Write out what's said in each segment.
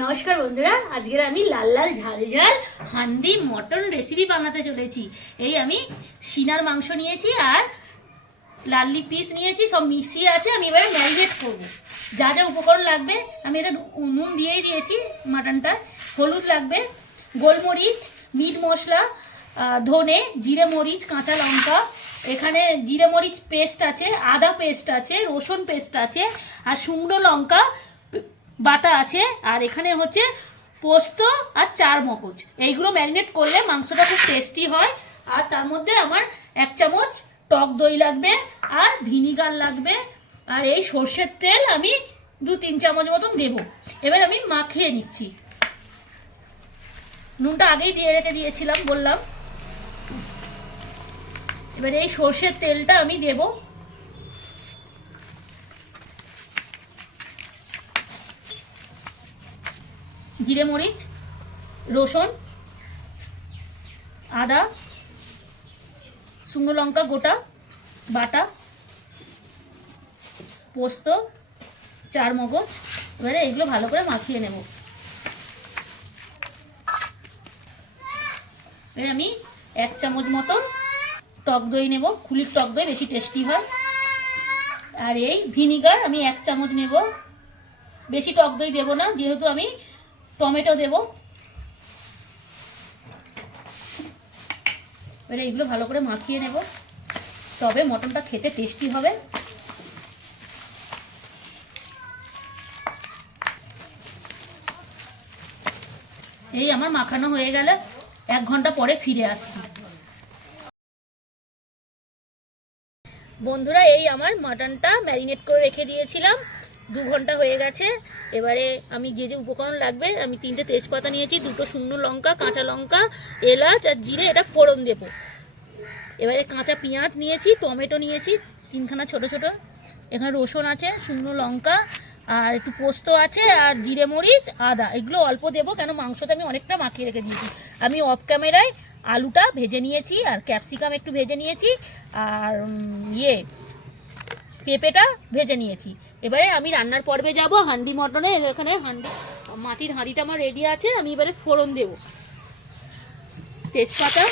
নমস্কার বন্ধুরা, আজকের আমি লাল লাল ঝাল ঝাল হান্ডি মটন রেসিপি বানাতে চলেছি। এই আমি সিনার মাংস নিয়েছি আর লাল্লি পিস নিয়েছি, সব মিশিয়ে আছে, আমি এবারে ম্যারিনেট করব। যা যা উপকরণ লাগবে, আমি এটা নুন দিয়েই দিয়েছি, মাটনটা। হলুদ লাগবে, গোলমরিচ, মিট মশলা ধনে, জিরে মরিচ, কাঁচা লঙ্কা। এখানে জিরে মরিচ পেস্ট আছে, আদা পেস্ট আছে, রসুন পেস্ট আছে, আর শুকনো লঙ্কা বাটা আছে, আর এখানে হচ্ছে পোস্ত আর চার মগজ। এইগুলো ম্যারিনেট করলে মাংসটা খুব টেস্টি হয়। আর তার মধ্যে আমার এক চামচ টক দই লাগবে আর ভিনিগার লাগবে। আর এই সর্ষের তেল আমি দু তিন চামচ মতন দেবো। এবার আমি মাখিয়ে নিচ্ছি। নুনটা আগেই দিয়ে রেখে দিয়েছিলাম, বললাম। এবার এই সর্ষের তেলটা আমি দেবো। জিরে মরিচ, রসুন, আদা, শুকনো লঙ্কা গোটা, বাটা, পোস্ত চার মগজ এবারে এগুলো ভালো করে মাখিয়ে নেব। এবার আমি এক চামচ মতন টক দই নেব, খুলির টক দই বেশি টেস্টি হয়। আর এই ভিনিগার আমি এক চামচ নেব। বেশি টক দই দেবো না, যেহেতু আমি টমেটো দেব। এবারে এইগুলো ভালো করে মাখিয়ে নেব। তবে মটনটা খেতে টেস্টি হবে। এই আমার মাখানো হয়ে গেলে এক ঘণ্টা পরে ফিরে আসছি। বন্ধুরা, এই আমার মাটনটা ম্যারিনেট করে রেখে দিয়েছিলাম। দু ঘণ্টা হয়ে গেছে। এবারে আমি যে যে উপকরণ লাগবে, আমি তিনটে তেজপাতা নিয়েছি, দুটো শুকনো লঙ্কা, কাঁচা লঙ্কা, এলাচ আর জিরে, এটা ফোড়ন দেবো। এবারে কাঁচা পেঁয়াজ নিয়েছি, টমেটো নিয়েছি, তিনখানা ছোট ছোট। এখানে রসুন আছে, শুকনো লঙ্কা, আর একটু পোস্ত আছে, আর জিরে মরিচ, আদা। এগুলো অল্প দেবো, কেন মাংসটা আমি অনেকটা মাখিয়ে রেখে দিয়েছি। আমি অফ ক্যামেরায় আলুটা ভেজে নিয়েছি, আর ক্যাপসিকাম একটু ভেজে নিয়েছি, আর ইয়ে পেঁপেটা ভেজে নিয়েছি। এবারে আমি রান্নার পর্বে যাব, হান্ডি মটনে, এখানে হান্ডি, মাটির হাঁড়িটা আমার রেডি আছে, আমি এবারে ফোড়ন দেব। তেজপাতা,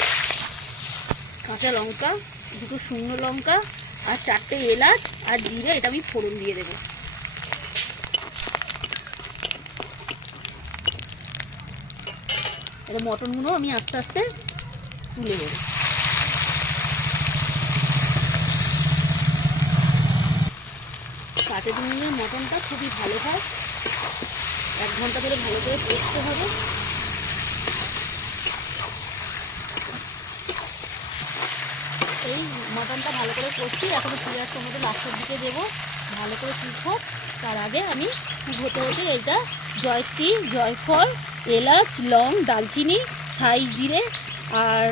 কাঁচা লঙ্কা, দুটো শুকনো লঙ্কা, আর চারটে এলাচ আর জিরে, এটা আমি ফোড়ন দিয়ে দেবো। এটা মটনগুলো আমি আস্তে আস্তে তুলে দেবো কাটে দিনে মটনটা খুবই ভালো হয়। এক ঘণ্টা ধরে ভালো করে কষতে হবে। এই মটনটা ভালো করে কষছি এখন পেঁয়াজ, টমেটো লাস্টের দিকে দেবো। ভালো করে হোক তার আগে আমি হতে হতে এটা জয়ত্রী, জয়ফল, এলাচ, লং দালচিনি সাই জিরে আর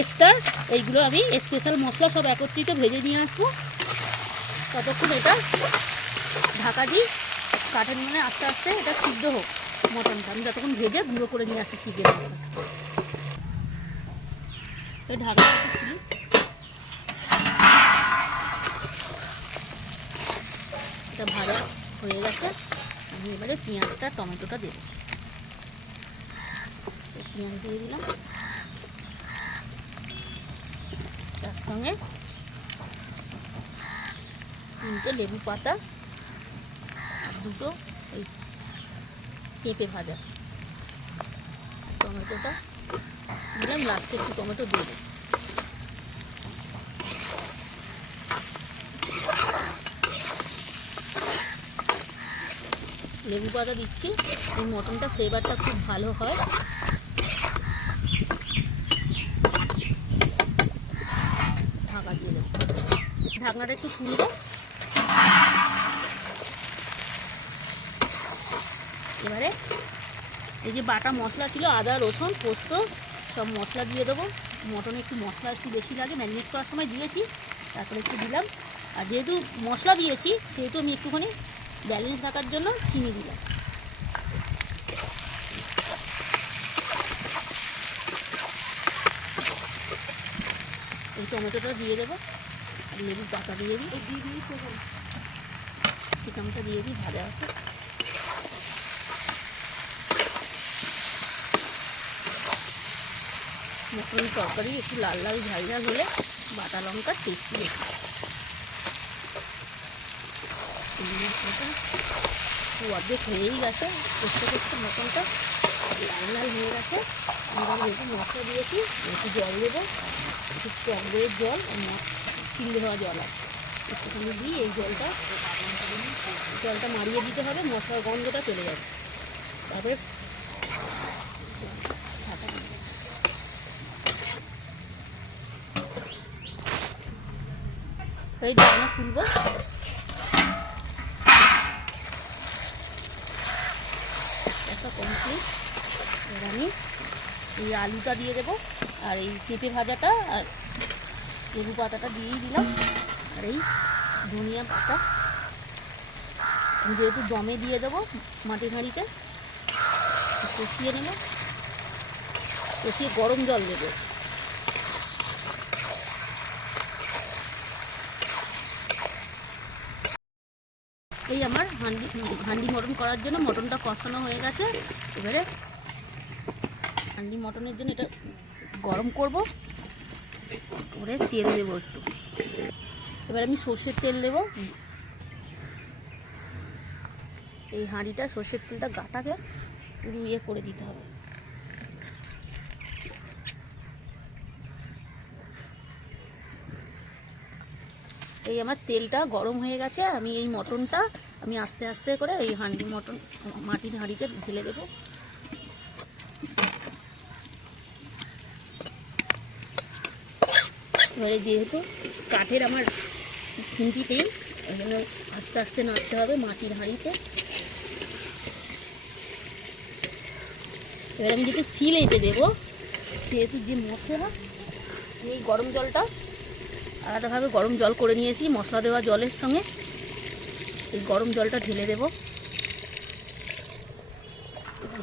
এস্টার, এইগুলো আমি স্পেশাল মশলা সব একত্রিত ভেজে নিয়ে আসব। ততক্ষণ এটা ঢাকা দিই কাঠের মানে আস্তে আস্তে এটা সিদ্ধ হোক মটনটা। আমি যতক্ষণ ভেজে গুঁড়ো করে নিয়ে আসি সিদ্ধ তো খুলি এটা ভালো হয়ে গেছে। আমি এবারে পেঁয়াজটা, টমেটোটা দেবো। পেঁয়াজ দিয়ে দিলাম। তার সঙ্গে তিনটে লেবু পাতা আর দুটো ওই পেঁপে ভাজা। টমেটোটা দিলাম লাস্টে একটু টমেটো দিয়ে দেবো। লেবু পাতা দিচ্ছি, এই মটনটা ফ্লেভারটা খুব ভালো হয়। ঢাকা দিয়ে দেবো। ঢাকনাটা একটু খুলবো। এবারে এই যে বাটা মশলা ছিল আদা রসুন পোস্ত সব মশলা দিয়ে দেবো। মটনে একটু মশলা একটু বেশি লাগে ম্যারিনেট করার সময় দিয়েছি তারপরে একটু দিলাম। আর যেহেতু মশলা দিয়েছি সেহেতু আমি একটুখানি ব্যালেন্স রাখার জন্য চিনি দিলাম। এই টমেটোটা দিয়ে দেবো আর লেবু পাতা দিয়ে দিই। দিয়ে দিই সিকামটা দিয়ে দিই ভাজা আছে। মটন তরকারি একটু লাল লাল ঝাল ঝাল হলে বাটা লঙ্কার টেস্টি বেশি অর্ধেক হয়েই গেছে করতে করতে মটনটা লাল লাল হয়ে গেছে। যেহেতু মশলা দিয়েছি, একটু জল দেবো, একটু টক দইয়ের জল সিল দেওয়া জল আছে। একটুখানি দিয়ে এই জলটা জলটা মারিয়ে দিতে হবে, মশলার গন্ধটা চলে যাবে। তারপরে ঢাকা দিয়ে দেবো। এই ডাকনা খুলবো। একটা কমপ্লিট আমি এই আলুটা দিয়ে দেবো আর এই পেঁপে ভাজাটা আর লেবু পাতাটা দিয়েই দিলাম। আর এই ধনিয়া পাতা। যেহেতু দমে দিয়ে দেবো মাটি হাঁড়িতে কষিয়ে নেব। কষিয়ে গরম জল দেবো। এই আমার হান্ডি হান্ডি মটন করার জন্য মটনটা কষানো হয়ে গেছে। এবারে হান্ডি মটনের জন্য এটা গরম করব। করে তেল দেবো একটু। এবার আমি সর্ষের তেল দেব। এই হাঁড়িটা সর্ষের তেলটা গাটাকে রুইয়ে ইয়ে করে দিতে হবে। এই আমার তেলটা গরম হয়ে গেছে, আমি এই মটনটা আমি আস্তে আস্তে করে এই হাঁড়ি মটন, মাটির হাঁড়িতে ঢেলে দেবো। এবারে যেহেতু কাঠের আমার নেই ওই জন্য আস্তে আস্তে নাড়তে হবে মাটির হাঁড়িতে। এবার আমি যেহেতু সিল এঁটে দেবো, সেহেতু যে মশলা, এই গরম জলটা আলাদাভাবে গরম জল করে নিয়েছি, মশলা দেওয়া জলের সঙ্গে। এই গরম জলটা ঢেলে দেবো।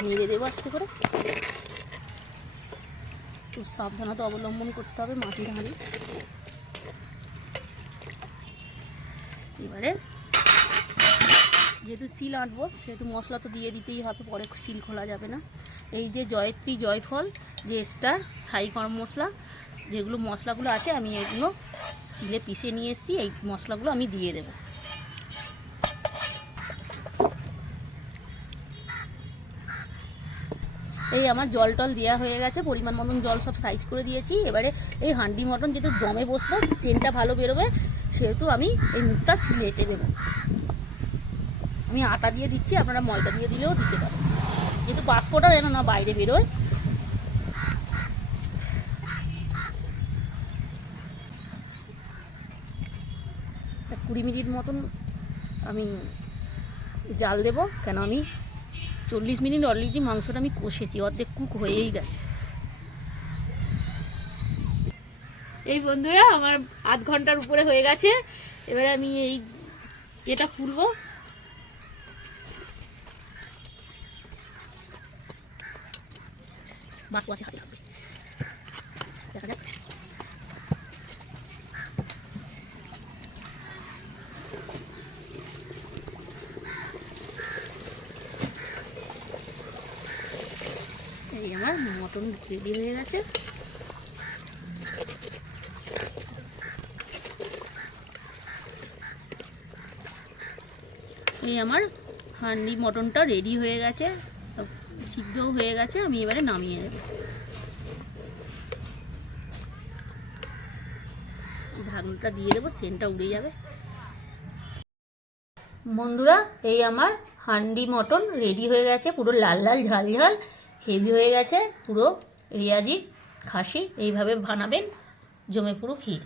নেড়ে দেবো আস্তে করে। খুব সাবধানতা অবলম্বন করতে হবে মাটির হাঁড়ি। এবারে যেহেতু সিল আঁটবো, সেহেতু মশলা তো দিয়ে দিতেই হবে, পরে সিল খোলা যাবে না। এই যে জয়ত্রী জয়ফল, যে স্টার সাই গরম মশলা, যেগুলো মশলাগুলো আছে, আমি এগুলো সিলে পিষে নিয়ে এসেছি, এই মশলাগুলো আমি দিয়ে দেবো। এই আমার জল টল দেওয়া হয়ে গেছে, পরিমাণ মতন জল সব সাইজ করে দিয়েছি। এবারে এই হান্ডি মটন যেহেতু দমে বসবো, সেন্টটা ভালো বেরোবে, সেহেতু আমি এই মুখটা সিলে এঁটে দেবো। আমি আটা দিয়ে দিচ্ছি, আপনারা ময়দা দিয়ে দিলেও দিতে পারেন। যেহেতু পাসপোর্টও যেন না বাইরে বেরোয় কুড়ি মিনিট মতন আমি জাল দেবো, কেন আমি চল্লিশ মিনিট অলরেডি মাংসটা আমি কষেছি, অর্ধেক কুক হয়েই গেছে। এই বন্ধুরা, আমার আধ ঘণ্টার উপরে হয়ে গেছে। এবারে আমি এই এটা খুলবো। মাছ আছে হাতে দেখা যাক এই আমার মটন রেডি হয়ে গেছে? এই আমার হান্ডি মটনটা রেডি হয়ে গেছে, সব সিদ্ধও হয়ে গেছে, আমি এবারে নামিয়ে নেব। ঢাকনাটা দিয়ে দেবো, সেন্টটা উড়ে যাবে। বন্ধুরা, এই আমার হান্ডি মটন রেডি হয়ে গেছে, পুরো লাল লাল, ঝাল ঝাল হেভি হয়ে গেছে, পুরো রিয়াজি খাসি এইভাবে বানাবেন জমে পুরো ক্ষীর।